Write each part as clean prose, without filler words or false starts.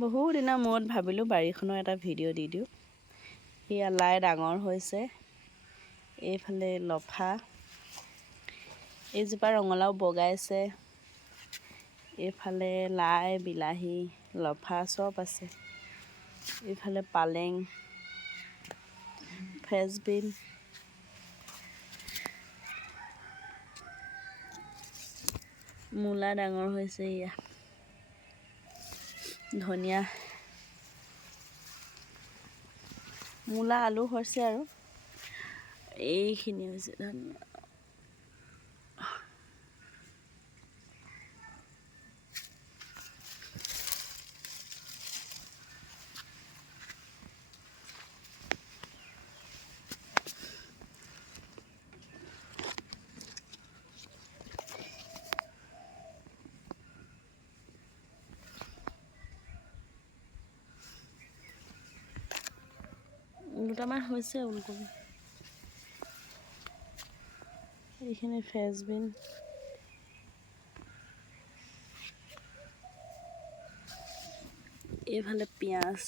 বহুত দিনৰ মূৰত ভাবিলোঁ বাৰীখনৰ এটা ভিডিঅ' দি দিওঁ। এয়া লাই ডাঙৰ হৈছে, এইফালে লফা, এইজোপা ৰঙালাও বগাইছে, এইফালে লাই বিলাহী লফা চব আছে, এইফালে পালেং ফ্ৰেঞ্চবিন, মূলা ডাঙৰ হৈছে, এয়া ধনিয়া, মূলা আলু হৈছে আৰু এইখিনি হৈছে ধনিয়া। দুটামান হৈছে ওলকবি, এইখিনি ফ্ৰেঞ্চবিন, এইফালে পিঁয়াজ,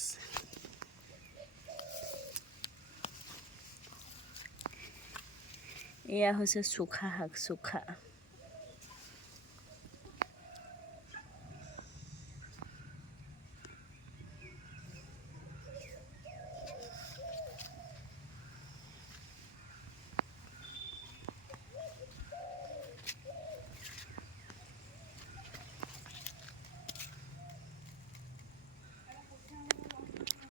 এয়া হৈছে চুখা শাক, চুখা